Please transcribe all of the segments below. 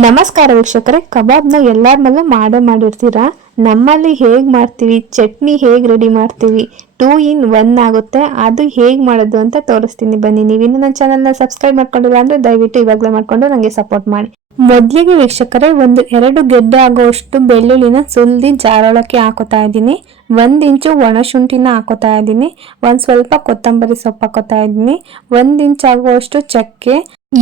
ನಮಸ್ಕಾರ ವೀಕ್ಷಕರೇ, ಕಬಾಬ್ನ ಎಲ್ಲರ ಮನೇಲೂ ಮಾಡಿರ್ತೀರಾ. ನಮ್ಮಲ್ಲಿ ಹೇಗೆ ಮಾಡ್ತೀವಿ, ಚಟ್ನಿ ಹೇಗೆ ರೆಡಿ ಮಾಡ್ತೀವಿ, 2 in 1 ಆಗುತ್ತೆ. ಅದು ಹೇಗೆ ಮಾಡೋದು ಅಂತ ತೋರಿಸ್ತೀನಿ ಬನ್ನಿ. ನೀವಿನ್ನು ನನ್ನ ಚಾನಲ್ನ ಸಬ್ಸ್ಕ್ರೈಬ್ ಮಾಡ್ಕೊಂಡಿಲ್ಲ ಅಂದರೆ ದಯವಿಟ್ಟು ಇವಾಗಲೇ ಮಾಡ್ಕೊಂಡು ನನಗೆ ಸಪೋರ್ಟ್ ಮಾಡಿ. ಮೊದಲಿಗೆ ವೀಕ್ಷಕರೇ, 2 ಗೆಡ್ಡೆ ಆಗೋಷ್ಟು ಬೆಳ್ಳುಳ್ಳಿನ ಸುಲಿದು ಜಾರೊಳಕ್ಕೆ ಹಾಕೋತಾ ಇದ್ದೀನಿ. 1 ಇಂಚು ಒಣ ಶುಂಠಿನ ಹಾಕೋತಾ ಇದ್ದೀನಿ. ಒಂದು ಸ್ವಲ್ಪ ಕೊತ್ತಂಬರಿ ಸೊಪ್ಪು ಹಾಕೋತಾ ಇದ್ದೀನಿ. 1 ಇಂಚ್ ಆಗುವಷ್ಟು ಚಕ್ಕೆ,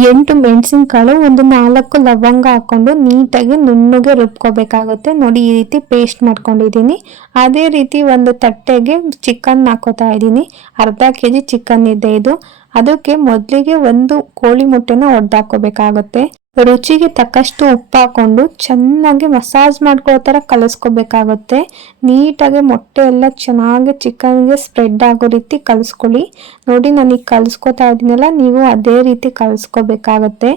8 ಮೆಣಸಿನಕಾಳು, ಒಂದು 4 ಲವಂಗ ಹಾಕೊಂಡು ನೀಟಾಗಿ ನುಣ್ಣಗೆ ರುಬ್ಕೋಬೇಕಾಗುತ್ತೆ. ನೋಡಿ, ಈ ರೀತಿ ಪೇಸ್ಟ್ ಮಾಡ್ಕೊಂಡಿದ್ದೀನಿ. ಅದೇ ರೀತಿ ಒಂದು ತಟ್ಟೆಗೆ ಚಿಕನ್ ಹಾಕೋತಾ ಇದ್ದೀನಿ. ಅರ್ಧ kg ಚಿಕನ್ ಇದೆ ಇದು. ಅದಕ್ಕೆ ಮೊದಲಿಗೆ ಒಂದು ಕೋಳಿ ಮೊಟ್ಟೆನ ಒಡೆದಾಕೋಬೇಕಾಗುತ್ತೆ. ರುಚಿಗೆ ತಕ್ಕಷ್ಟು ಉಪ್ಪು ಹಾಕೊಂಡು ಚೆನ್ನಾಗಿ ಮಸಾಜ್ ಮಾಡ್ಕೊಳ್ಳೋ ಥರ ಕಲಿಸ್ಕೋಬೇಕಾಗುತ್ತೆ. ನೀಟಾಗಿ ಮೊಟ್ಟೆ ಎಲ್ಲ ಚೆನ್ನಾಗಿ ಚಿಕನ್ಗೆ ಸ್ಪ್ರೆಡ್ ಆಗೋ ರೀತಿ ಕಲಿಸ್ಕೊಳ್ಳಿ. ನೋಡಿ, ನಾನೀಗ ಕಲಿಸ್ಕೊತಾ ಇದ್ದೀನಲ್ಲ, ನೀವು ಅದೇ ರೀತಿ ಕಲಿಸ್ಕೋಬೇಕಾಗತ್ತೆ.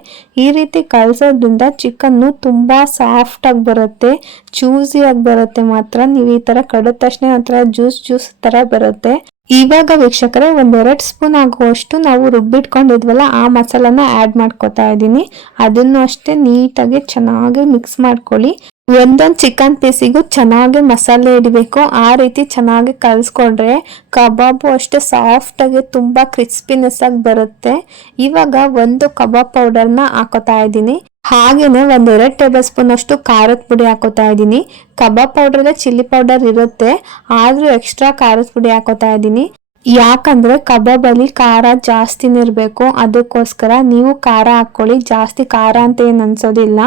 ಈ ರೀತಿ ಕಲಿಸೋದ್ರಿಂದ ಚಿಕನ್ನು ತುಂಬ ಸಾಫ್ಟಾಗಿ ಬರುತ್ತೆ, ಚೂಸಿಯಾಗಿ ಬರುತ್ತೆ. ಮಾತ್ರ ನೀವು ಈ ಥರ ಕಡಿದ ತಕ್ಷಣ ಒಂಥರ ಜ್ಯೂಸ್ ಥರ ಬರುತ್ತೆ. ಇವಾಗ ವೀಕ್ಷಕರೇ, 1-2 ಸ್ಪೂನ್ ಆಗುವಷ್ಟು ನಾವು ರುಬ್ಬಿಟ್ಕೊಂಡಿದ್ವಲ್ಲ ಆ ಮಸಾಲಾನ ಆ್ಯಡ್ ಮಾಡ್ಕೋತಾ ಇದ್ದೀನಿ. ಅದನ್ನು ಅಷ್ಟೇ ನೀಟಾಗಿ ಚೆನ್ನಾಗಿ ಮಿಕ್ಸ್ ಮಾಡ್ಕೊಳ್ಳಿ. ಒಂದೊಂದು ಚಿಕನ್ ಪೀಸಿಗೂ ಚೆನ್ನಾಗಿ ಮಸಾಲೆ ಹಿಡಿಬೇಕು. ಆ ರೀತಿ ಚೆನ್ನಾಗಿ ಕಲಿಸ್ಕೊಂಡ್ರೆ ಕಬಾಬು ಅಷ್ಟೇ ಸಾಫ್ಟಾಗಿ ತುಂಬ ಕ್ರಿಸ್ಪಿನೆಸ್ ಆಗಿ ಬರುತ್ತೆ. ಇವಾಗ ಒಂದು ಕಬಾಬ್ ಪೌಡರ್ನ ಹಾಕೋತಾ ಇದ್ದೀನಿ. ಹಾಗೇನೆ 1-2 ಟೇಬಲ್ ಸ್ಪೂನ್ ಅಷ್ಟು ಖಾರದ ಪುಡಿ ಹಾಕೋತಾ ಇದ್ದೀನಿ. ಕಬಾಬ್ ಪೌಡರ್ ಚಿಲ್ಲಿ ಪೌಡರ್ ಇರುತ್ತೆ, ಆದ್ರೂ ಎಕ್ಸ್ಟ್ರಾ ಖಾರದ ಪುಡಿ ಹಾಕೋತಾ ಇದ್ದೀನಿ. ಯಾಕಂದ್ರೆ ಕಬಾಬಲ್ಲಿ ಖಾರ ಜಾಸ್ತಿನೇ ಇರಬೇಕು, ಅದಕ್ಕೋಸ್ಕರ ನೀವು ಖಾರ ಹಾಕೊಳ್ಳಿ. ಜಾಸ್ತಿ ಖಾರ ಅಂತ ಏನು ಅನ್ಸೋದಿಲ್ಲ.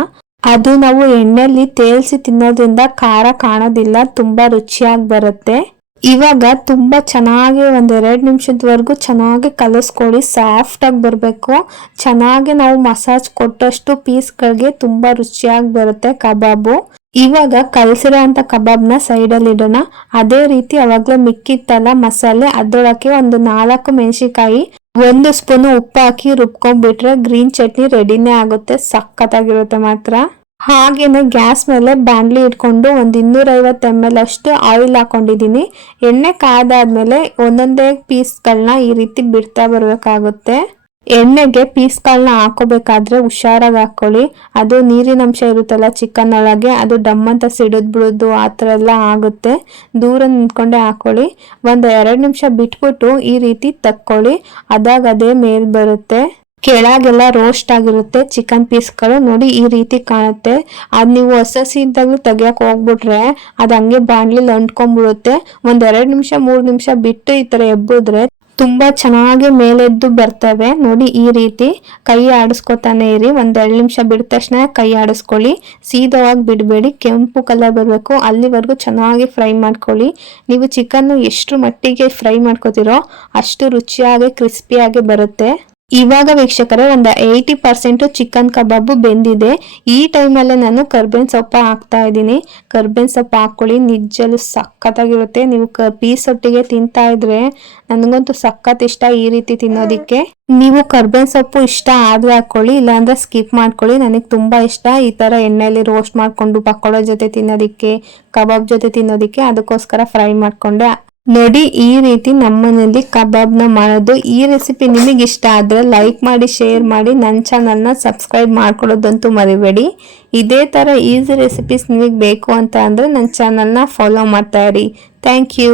ಅದು ನಾವು ಎಣ್ಣೆಯಲ್ಲಿ ತೇಲ್ಸಿ ತಿನ್ನೋದ್ರಿಂದ ಖಾರ ಕಾಣೋದಿಲ್ಲ, ತುಂಬಾ ರುಚಿಯಾಗಿ ಬರುತ್ತೆ. ಇವಾಗ ತುಂಬಾ ಚೆನ್ನಾಗಿ 1-2 ನಿಮಿಷದವರೆಗೂ ಚೆನ್ನಾಗಿ ಕಲಿಸ್ಕೊಳ್ಳಿ. ಸಾಫ್ಟ್ ಆಗಿ ಬರಬೇಕು. ಚೆನ್ನಾಗಿ ನಾವು ಮಸಾಜ್ ಕೊಟ್ಟಷ್ಟು ಪೀಸ್ಗಳಿಗೆ ತುಂಬಾ ರುಚಿಯಾಗಿ ಬರುತ್ತೆ ಕಬಾಬು. ಇವಾಗ ಕಲಸಿರೋ ಅಂತ ಕಬಾಬ್ನ ಸೈಡಲ್ಲಿ ಇಡೋಣ. ಅದೇ ರೀತಿ ಅವಾಗಲೇ ಮಿಕ್ಕಿತ್ತಲ್ಲ ಮಸಾಲೆ, ಅದರೊಳಗೆ ಒಂದು 4 ಮೆಣಸಿನಕಾಯಿ, 1 ಸ್ಪೂನ್ ಉಪ್ಪು ಹಾಕಿ ರುಬ್ಕೊಂಡ್ಬಿಟ್ರೆ ಗ್ರೀನ್ ಚಟ್ನಿ ರೆಡಿನೇ ಆಗುತ್ತೆ. ಸಖತ್ತಾಗಿರುತ್ತೆ ಮಾತ್ರ. ಹಾಗೇನೆ ಗ್ಯಾಸ್ ಮೇಲೆ ಬಾಣಲಿ ಇಟ್ಕೊಂಡು ಒಂದು 250 ml ಅಷ್ಟು ಆಯಿಲ್ ಹಾಕೊಂಡಿದ್ದೀನಿ. ಎಣ್ಣೆ ಕಾದಾದ್ಮೇಲೆ ಒಂದೊಂದೇ ಪೀಸ್ಗಳನ್ನ ಈ ರೀತಿ ಬಿಡ್ತಾ ಬರಬೇಕಾಗುತ್ತೆ. ಎಣ್ಣೆಗೆ ಪೀಸ್ಗಳನ್ನ ಹಾಕೋಬೇಕಾದ್ರೆ ಹುಷಾರಾಗಿ ಹಾಕೊಳ್ಳಿ. ಅದು ನೀರಿನ ಅಂಶ ಇರುತ್ತಲ್ಲ ಚಿಕನ್ ಒಳಗೆ, ಅದು ಡಮ್ ಅಂತ ಸಿಡಿದ್ ಬಿಡೋದು ಆ ಥರ ಎಲ್ಲ ಆಗುತ್ತೆ. ದೂರ ನಿಂತ್ಕೊಂಡೇ ಹಾಕೊಳ್ಳಿ. 1-2 ನಿಮಿಷ ಬಿಟ್ಬಿಟ್ಟು ಈ ರೀತಿ ತಕ್ಕೊಳ್ಳಿ. ಅದೇ ಮೇಲ್ ಬರುತ್ತೆ. ಕೆಳಗೆಲ್ಲ ರೋಸ್ಟ್ ಆಗಿರುತ್ತೆ ಚಿಕನ್ ಪೀಸ್ಗಳು. ನೋಡಿ, ಈ ರೀತಿ ಕಾಣುತ್ತೆ. ಅದು ನೀವು ಹಸಿ ಇದ್ದಾಗಲೂ ತೆಗಿಯಕ್ಕೆ ಹೋಗ್ಬಿಟ್ರೆ ಅದು ಹಂಗೆ ಬಾಣಲಿಲಿ ಅಂಟ್ಕೊಂಡ್ಬಿಡುತ್ತೆ. 1-2 ನಿಮಿಷ 3 ನಿಮಿಷ ಬಿಟ್ಟು ಈ ಥರ ಎಬ್ಬಿದ್ರೆ ತುಂಬಾ ಚೆನ್ನಾಗಿ ಮೇಲೆದ್ದು ಬರ್ತವೆ. ನೋಡಿ, ಈ ರೀತಿ ಕೈ ಆಡಿಸ್ಕೊತಾನೆ ಇರಿ. 1-2 ನಿಮಿಷ ಬಿಟ್ಟ ತಕ್ಷಣ ಕೈ ಆಡಿಸ್ಕೊಳ್ಳಿ. ಸೀದವಾಗಿ ಬಿಡಬೇಡಿ, ಕೆಂಪು ಕಲರ್ ಬರಬೇಕು, ಅಲ್ಲಿವರೆಗೂ ಚೆನ್ನಾಗಿ ಫ್ರೈ ಮಾಡ್ಕೊಳ್ಳಿ. ನೀವು ಚಿಕನ್ ಎಷ್ಟು ಮಟ್ಟಿಗೆ ಫ್ರೈ ಮಾಡ್ಕೋತಿರೋ ಅಷ್ಟು ರುಚಿಯಾಗಿ ಕ್ರಿಸ್ಪಿಯಾಗಿ ಬರುತ್ತೆ. ಇವಾಗ ವೀಕ್ಷಕರೇ, ಒಂದು 80% ಚಿಕನ್ ಕಬಾಬು ಬೆಂದಿದೆ. ಈ ಟೈಮಲ್ಲೇ ನಾನು ಕರ್ಬೇವಿನ ಸೊಪ್ಪು ಹಾಕ್ತಾ ಇದ್ದೀನಿ. ಕರ್ಬೇವಿನ ಸೊಪ್ಪು ಹಾಕೊಳ್ಳಿ, ನಿಜಲ್ಲೂ ಸಖತ್ತಾಗಿರುತ್ತೆ. ನೀವು ಪೀಸ್ ಒಟ್ಟಿಗೆ ತಿಂತಾ ಇದ್ರೆ ನನಗಂತೂ ಸಖತ್ ಇಷ್ಟ ಈ ರೀತಿ ತಿನ್ನೋದಿಕ್ಕೆ. ನೀವು ಕರ್ಬೇವಿನ ಸೊಪ್ಪು ಇಷ್ಟ ಆದ್ರೆ ಹಾಕೊಳ್ಳಿ, ಇಲ್ಲಾಂದ್ರೆ ಸ್ಕಿಪ್ ಮಾಡ್ಕೊಳ್ಳಿ. ನನಗೆ ತುಂಬಾ ಇಷ್ಟ ಈ ತರ ಎಣ್ಣೆಯಲ್ಲಿ ರೋಸ್ಟ್ ಮಾಡ್ಕೊಂಡು ಪಕೋಡ ಜೊತೆ ತಿನ್ನೋದಿಕ್ಕೆ, ಕಬಾಬ್ ಜೊತೆ ತಿನ್ನೋದಿಕ್ಕೆ. ಅದಕ್ಕೋಸ್ಕರ ಫ್ರೈ ಮಾಡ್ಕೊಂಡೆ. ನೋಡಿ, ಈ ರೀತಿ ನಮ್ಮನೇಲಿ ಕಬಾಬ್ನ ಮಾಡೋದು. ಈ ರೆಸಿಪಿ ನಿಮಗೆ ಇಷ್ಟ ಆದ್ರೆ ಲೈಕ್ ಮಾಡಿ, ಶೇರ್ ಮಾಡಿ, ನನ್ನ ಚಾನಲ್ನ ಸಬ್ಸ್ಕ್ರೈಬ್ ಮಾಡ್ಕೊಳ್ಳೋದಂತೂ ಮರಿಬೇಡಿ. ಇದೇ ಥರ ಈಸಿ ರೆಸಿಪೀಸ್ ನಿಮಗೆ ಬೇಕು ಅಂತ ಅಂದರೆ ನನ್ನ ಚಾನಲ್ನ ಫಾಲೋ ಮಾಡ್ತಾ ಇರಿ. Thank you.